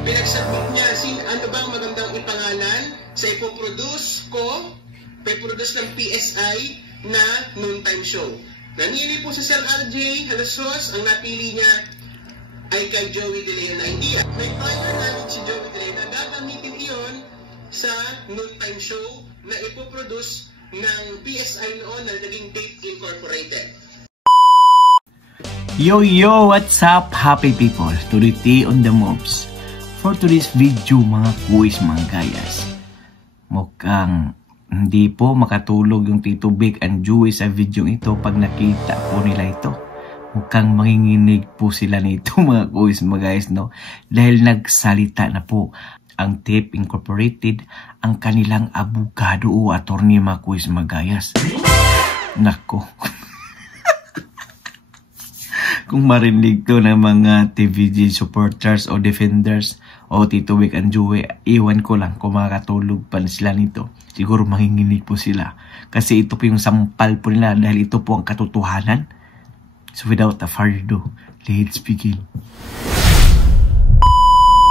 Pinagsabit niya, ano bang magandang ipangalan sa ipoproduce ko, ipoproduce ng PSI na noontime show. Nanili po sa Sir RJ Halasos, ang napili niya ay kay Joey De Leon na idea. May prior namin si Joey De Leon na gagamitin iyon sa noontime show na ipoproduce ng PSI noon na naging Tape Incorporated. Yo, what's up happy people? Today on the moves. For today's video mga kuis mga gayas, mukhang hindi po makatulog yung Tito Vic and Joey sa video ito pag nakita po nila ito. Mukhang manginginig po sila nito mga kuis mga gayas, no? Dahil nagsalita na po ang Tape Incorporated, ang kanilang abogado o attorney mga kuis mga gayas. Nako. Kung marinig to ng mga TVG supporters o defenders o Tito Vic and Joey, iwan ko lang kung makakatulog pa sila nito. Siguro manginginig po sila. Kasi ito po yung sampal po nila dahil ito po ang katotohanan. So without a further ado, let's begin.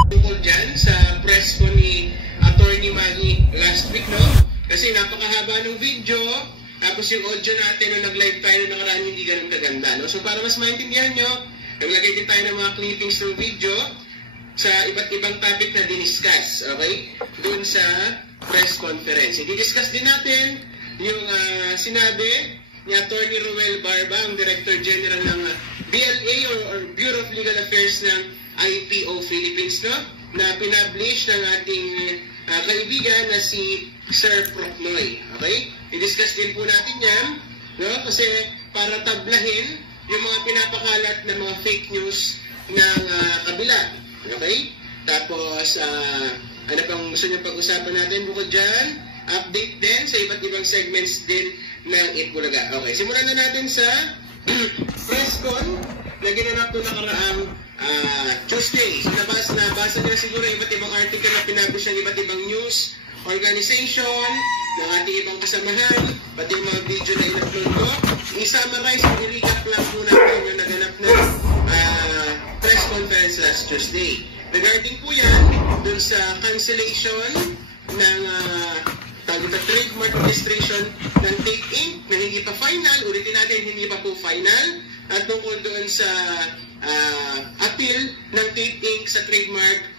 Tungkol dyan sa press ko ni Attorney Maggie last week, no? Kasi napakahaba ng video. Tapos yung audio natin nung nag-live tayo nung nakaraan hindi ganun kaganda, no? So para mas maintindihan nyo, naglagay din tayo ng mga clippings ng video sa iba't ibang topic na diniscuss, okay? Doon sa press conference. I-discuss din natin yung sinabi ni Attorney Ruel Barba, ang Director General ng BLA or Bureau of Legal Affairs ng IPO Philippines, no? Na pinablish ng ating kaibigan na si Sir Procnoy, okay? I-discuss din po natin yan, no? Kasi para tablahin yung mga pinapakalat na mga fake news ng kabila, okay? Tapos, ano pang gusto nyo pag-usapan natin bukod dyan? Update din sa iba't ibang segments din ng Itbulaga. Okay, simulan na natin sa press con na ginanap doon nakaraang Tuesday. So, nabasa nyo siguro iba't ibang article na pinablish ng iba't ibang news organization, ng ating ibang kasamahan, pati yung mga video na in-upload ko. I-summarize, i-recap lang po natin yung naganap na press conference last Tuesday. Regarding po yan, dun sa cancellation ng trademark registration ng Tape Inc. na hindi pa final, ulitin natin, hindi pa po final, at tungkol doon sa appeal ng Tape Inc. sa trademark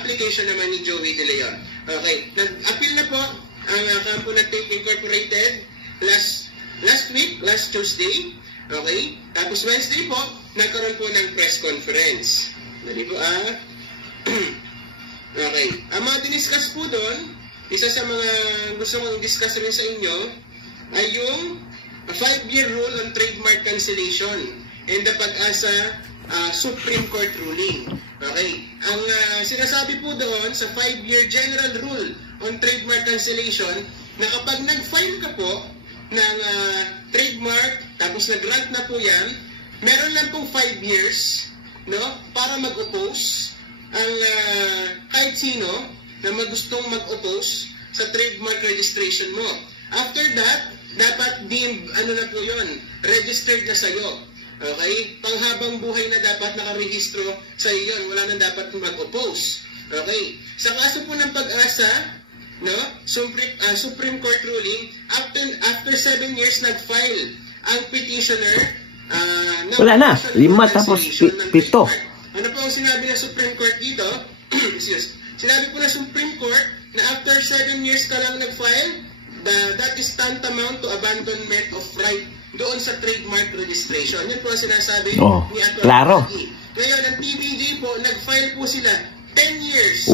application naman ni Joey De Leon. Okay, nag-appeal na po ang kampo ng Tape Incorporated last week, last Tuesday. Okay, tapos Wednesday po, nagkaroon po ng press conference. Dali po okay, ang mga diniscuss po doon, isa sa mga gusto kong i-discuss rin sa inyo ay yung 5-year rule on trademark cancellation and the Pag-asa Supreme Court ruling. Okay, ang sinasabi po doon sa 5-year general rule on trademark cancellation na kapag nag-file ka po ng trademark tapos nag-grant na po yan, meron lang pong 5 years, no, para mag-oppose ang kahit sino na magustong mag-oppose sa trademark registration mo. After that, dapat deemed, ano na po yun, registered na sa'yo. Okay? Panghabang buhay na dapat nakarehistro sa iyo yun. Wala nang dapat mag-oppose. Okay? Sa kaso po ng Pag-asa, no, Supreme Court ruling, after 7 years nag-file ang petitioner wala na, 5 tapos 7. Ano po ang sinabi ng Supreme Court dito? Sinabi po ng Supreme Court na after 7 years ka lang nag-file, that is tantamount to abandonment of right doon sa trademark registration. Yun po ang sinasabi ni Atty. Claro. Ngayon, ang TVG po, nag-file po sila 10 years.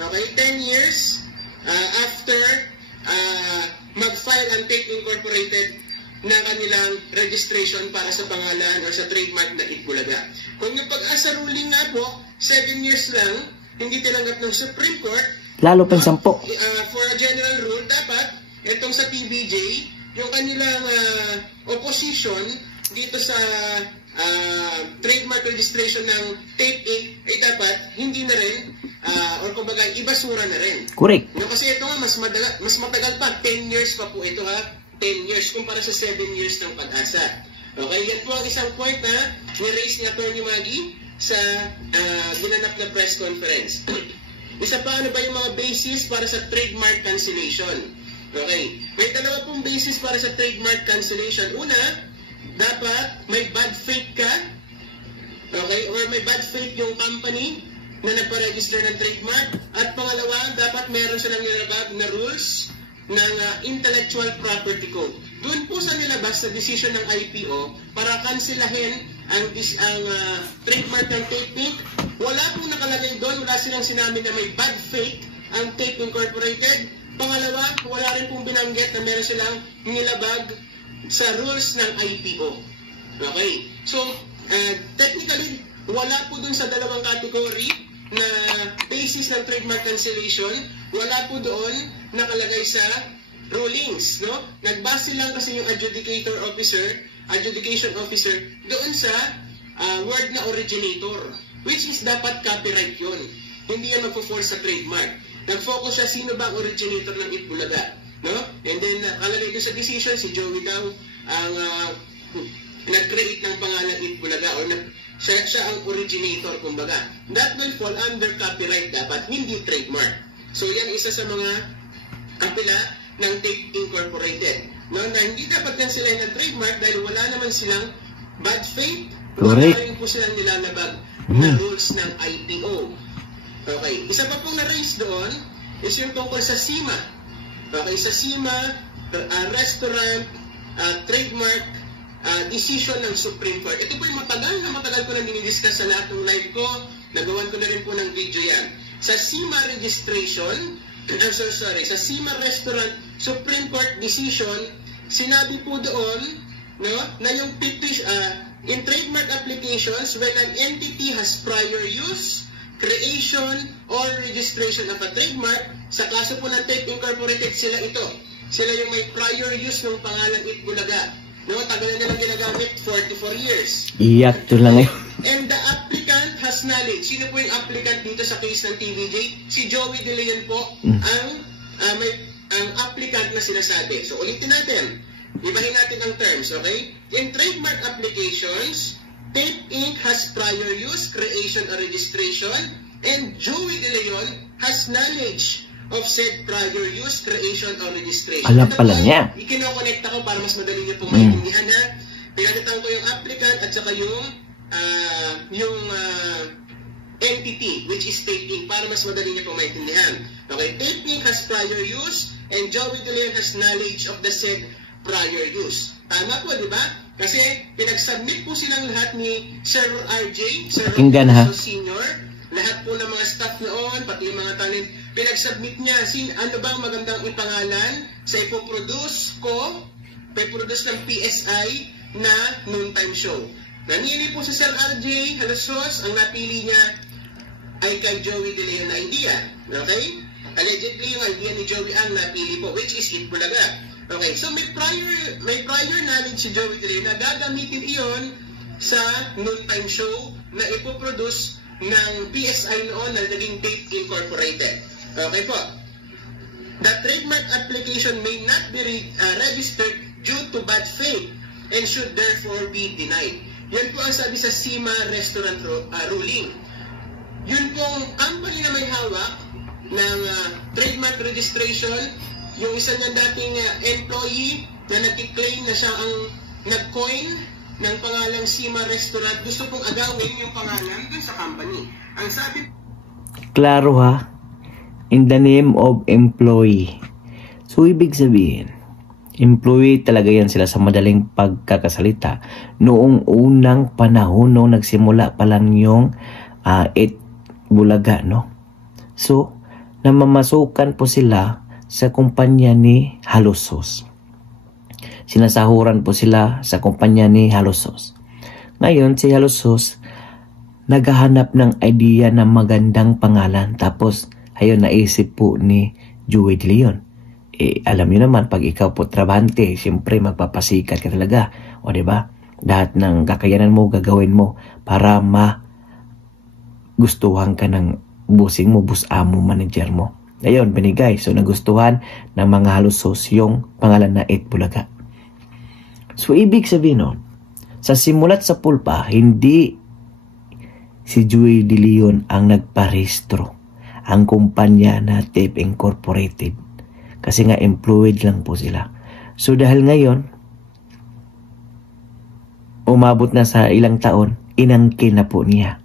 Okay, 10 years after mag-file ang Tape Incorporated na kanilang registration para sa pangalan or sa trademark na Itbulaga. Kung yung Pag-asa ruling nga po, 7 years lang, hindi tinanggap ng Supreme Court, lalo pa 10. For a general rule, dapat itong sa TVJ, yung kanilang opposition dito sa trademark registration ng Tape Inc. ay dapat hindi na rin or kumbaga ibasura na rin. Correct. No, kasi ito nga mas matagal pa, 10 years pa po ito 10 years kumpara sa 7 years ng Pag-asa. Okay, yan po ang isang point na ni-raise ni Atty. Maggie sa ginanap na press conference. Isa pa, ano ba yung mga basis para sa trademark cancellation? Okay, may dalawa pong basis para sa trademark cancellation. Una, dapat may bad faith ka, okay, or may bad faith yung company na nagpa-register ng trademark. At pangalawa, dapat meron silang nilabag na rules ng Intellectual Property Code. Doon po sa nilabas na decision ng IPO para kanselahin ang trademark ng Tape Inc. Wala pong nakalagay doon, wala silang sinabi na may bad faith ang Tape Incorporated. Pangalawa, wala rin pong binanggit na meron silang nilabag sa rules ng IPO. Okay? So, technically, wala po dun sa dalawang category na basis ng trademark cancellation, wala po doon nakalagay sa rulings, no? Nagbase lang kasi yung adjudication officer doon sa word na originator, which is dapat copyright yun. Hindi yan magpo-fall sa trademark. Nag-focus siya sino ba ang originator ng Itbulaga, no? And then nakalagay doon sa decision si Joey daw ang nag-create ng pangalan Itbulaga or siya ang originator, kumbaga. That will fall under copyright dapat, hindi trademark. So yan isa sa mga kapila ng Tape Incorporated, no, na hindi dapat cancelin ng trademark dahil wala naman silang bad faith. Wala rin po silang nilalabag na rules ng IPO. Okay, isa pa pong na-raise doon is yung tungkol sa SIMA. Okay, sa SIMA restaurant trademark decision ng Supreme Court. Ito po yung matagal ko na dinidiscuss sa lahat ng live ko. Nagawan ko na rin po ng video yan. Sa SIMA registration, sa SIMA restaurant Supreme Court decision, sinabi po doon, no, na yung in trademark applications, when an entity has prior use, creation, or registration of a trademark, sa kaso po ng Tape Incorporated, sila ito. Sila yung may prior use ng pangalan Itbulaga. No, tagal na nilang ginagamit, 44 years. Iyak to lang eh. And the applicant has knowledge. Sino po yung applicant dito sa case ng TVJ? Si Joey De Leon po ang applicant na sinasabi. So ulitin natin. Ibahin natin ang terms, okay? In trademark applications, Tape Inc. has prior use, creation, or registration, and Joey De Leon has knowledge of said prior use, creation, or registration. Alam pala niya. Ikinokonekta ko para mas madali niyo pong maintindihan, ha? Pinalitan ko yung applicant at saka yung entity, which is Tape Inc., para mas madali niyo pong maintindihan. Okay, Tape Inc. has prior use and Joey De Leon has knowledge of the said prior use. Tama po, di ba? Kasi pinag-submit po silang lahat ni Sir RJ, Sir Roberto Sr., lahat po ng mga staff noon, pati yung mga talent, pinag-submit niya, ano bang magandang ipangalan sa ipoproduce ko, ipoproduce ng PSI na noontime show. Nanili po si Sir RJ Halosos, ang napili niya ay kay Joey De Leon na idea. Okay? Allegedly, yung idea ni Joey ang napili po, which is Itbulaga. Okay, so may prior knowledge si Joey De Leon na gagamitin iyon sa noontime show na ipoproduce ng PSI noon na naging Tape Incorporated. Okay po. The trademark application may not be registered due to bad faith and should therefore be denied. Yan po ang sabi sa SIMA restaurant ruling. Yun pong company na may hawak ng trademark registration, yung isa niyang dating employee na nag-claim na siya ang nag-coin ng pangalang SIMA restaurant, gusto pong agawin yung pangalan dun sa company. Ang sabi... Klaro ha? In the name of employee. So, ibig sabihin, employee talaga yan sila sa madaling pagkakasalita. Noong unang panahon, nung nagsimula pa lang yung Itbulaga, no? So, namamasukan po sila sa kumpanya ni Halosos. Sinasahuran po sila sa kumpanya ni Halosos. Ngayon, si Halosos naghahanap ng idea ng magandang pangalan. Tapos, ayun, naisip po ni Joey De Leon. Alam niyo naman, pag ikaw po trabahante, siyempre magpapasikat ka talaga. O diba? Lahat ng kakayanan mo, gagawin mo para magustuhan ka ng bossing mo, boss amo, manager mo. Ayun, binigay. So, nagustuhan ng mga Halosos yung pangalan na Itbulaga. So, ibig sabihin nun, sa simulat sa pulpa, hindi si Joey De Leon ang nagparehistro ang kumpanya na TIP Incorporated. Kasi nga employed lang po sila. So dahil ngayon, umabot na sa ilang taon, inangkin na po niya.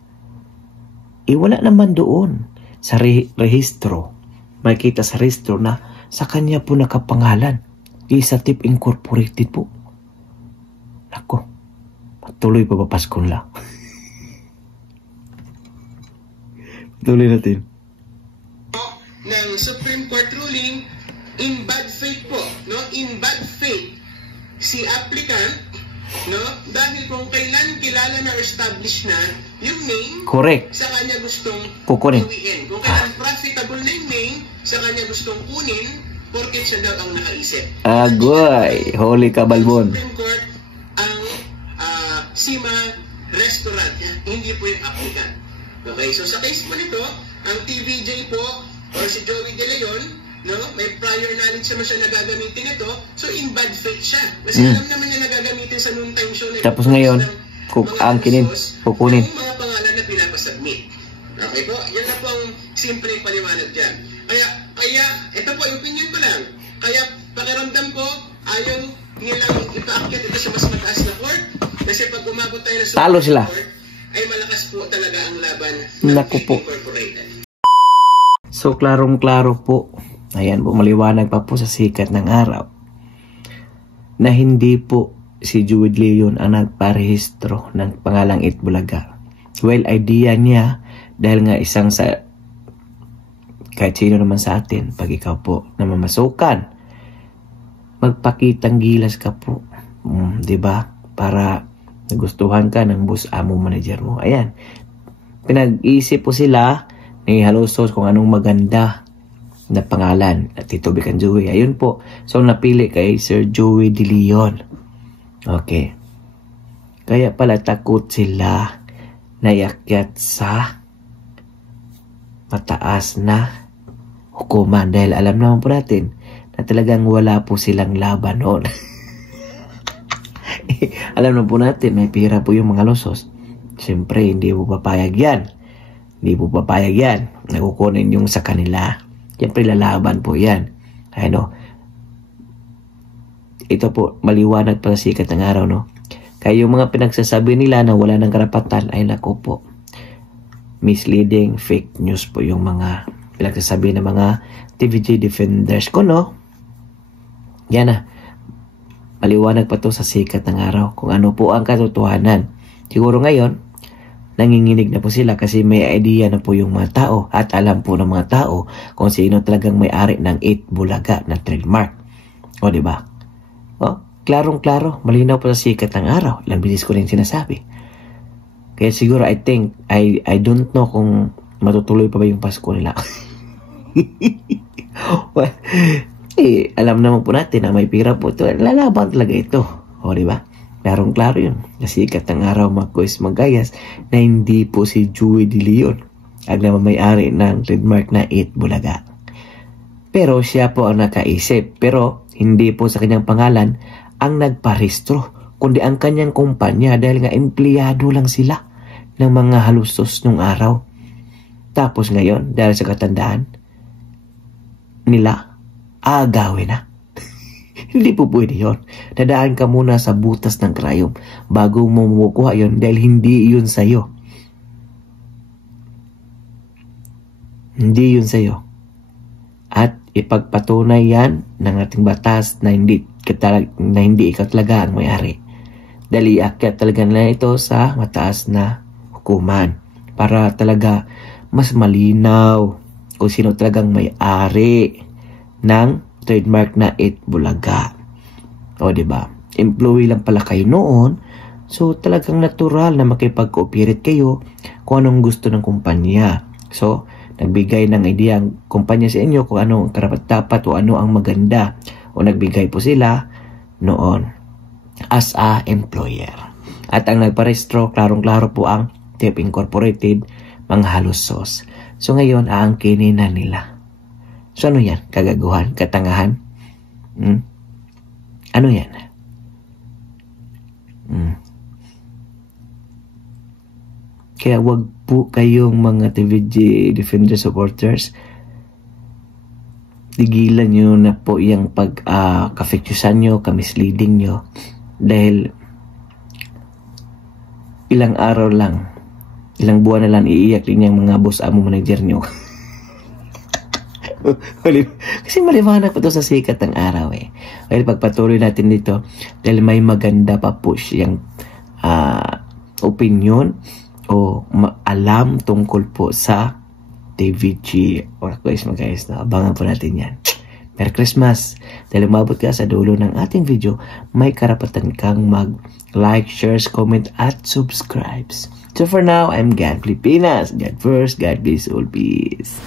Wala naman doon sa rehistro. Makikita sa rehistro na sa kanya po nakapangalan. Sa TIP Incorporated po. Nako, patuloy pa ba Paskong lang? Tuloy natin. Ng Supreme Court ruling, in bad faith po, no? In bad faith, si applicant, no? Dahil kung kailan kilala na establish na yung name, correct, sa kanya gustong kukunin. Kung kailan profitable na yung name, sa kanya gustong kunin, porket siya daw ang nakaisip. Agoy, holy kabalbon. Supreme Court ang Sima Restaurant, hindi po yung applicant. Okay, so sa case po nito, ang TVJ po, or si Joey De Leon, no, may prior knowledge naman siya na gagamitin ito, so in bad faith siya. Kasi alam naman niya na gagamitin sa noontime show na tapos ngayon, angkinin, kukunin. Yung mga pangalan na pinapasubmit. Okay po, yan na po ang simple paliwanag dyan. Kaya, ito po, yung opinion ko lang. Kaya, pakiramdam ko, ayaw nilang ipaakyat ito sa mas mataas na court. Kasi pag umabot tayo na talo sila. Court, ay malakas po talaga ang laban ng TIP Incorporated. So, klarong-klaro po. Ayan po, maliwanag pa po sa sikat ng araw na hindi po si Joey De Leon ang nagparehistro ng pangalang Itbulaga. Well, idea niya dahil nga isang sa kahit sino naman sa atin, pag ikaw po na mamasukan, magpakitang gilas ka po. Diba? Para nagustuhan ka ng boss, amo, manager mo. Ayan. Pinag-isip po sila ni Halusos kung anong maganda na pangalan at titubikan Joey. Ayun po. So, napili kay Sir Joey De Leon. Okay. Kaya pala takot sila na iakyat sa mataas na hukuman dahil alam naman po natin na talagang wala po silang laban noon. Alam na po natin, may pira po yung mga Lusos. Siyempre, hindi po papayag yan. Hindi po papayag yan. Nakukunin yung sa kanila. Siyempre, lalaban po yan. Ano? Ito po, maliwanag pa sa sikat ng araw, no? Kaya yung mga pinagsasabi nila na wala ng karapatan, ay naku po. Misleading, fake news po yung mga pinagsasabi ng mga TVJ defenders ko, no? Yan na. Maliwanag pa to sa sikat ng araw kung ano po ang katotohanan. Siguro ngayon, nanginginig na po sila kasi may idea na po yung mga tao at alam po ng mga tao kung sino talagang may-ari ng Itbulaga na trademark. O, diba? O, klarong-klaro, malinaw po sa sikat ng araw. Ilang bisis ko rin sinasabi. Kaya siguro, I don't know kung matutuloy pa ba yung Pasko nila. Well, alam naman po natin na may pira po ito. Lalaban talaga ito. O, diba? Klarong-klaro yun. Nasikat ng araw mga kuis magayas na hindi po si Joey De Leon ang may-ari ng trademark na Itbulaga. Pero siya po ang nakaisip. Pero hindi po sa kanyang pangalan ang nagparehistro, kundi ang kanyang kumpanya dahil nga empleyado lang sila ng mga Halusos nung araw. Tapos ngayon, dahil sa katandaan nila, agawin na. Hindi po pwede yun. Dadaan ka muna sa butas ng krayom bago mo makukuha yun dahil hindi yun sa'yo. Hindi yun sa'yo. At ipagpatunay yan ng ating batas na hindi ikaw talaga ang may-ari. Dahil iakyat talaga na ito sa mataas na hukuman para talaga mas malinaw kung sino talagang may-ari ng trademark na Itbulaga. O, diba? Employee lang pala kayo noon. So, talagang natural na makipag-cooperate kayo kung anong gusto ng kumpanya. So, nagbigay ng idea ang kumpanya sa inyo kung ano ang karapat-dapat o ano ang maganda. O nagbigay po sila noon as a employer. At ang nagparehistro, klarong-klaro po ang TIP Incorporated, mga Halusos. So, ngayon, aangkinin na nila. So, ano yan? Kagaguhan? Katangahan? Ano yan? Kaya wag po kayong mga TVG Defender supporters, tigilan nyo na po yung pag-kafekyusan nyo, kamisleading nyo. Dahil ilang araw lang, ilang buwan na lang iiyak din yung mga boss amo manager nyo. Kasi maliwanag pa to sa sikat ng araw eh. Well, pagpatuloy natin dito dahil may maganda pa po siyang opinion o alam tungkol po sa TVG or quiz mga guys. Abangan po natin yan. Merry Christmas! Dahil umabot ka sa dulo ng ating video, may karapatan kang mag-like, share, comment, at subscribe. So for now, I'm God Filipinas. God first, God bless all. Peace.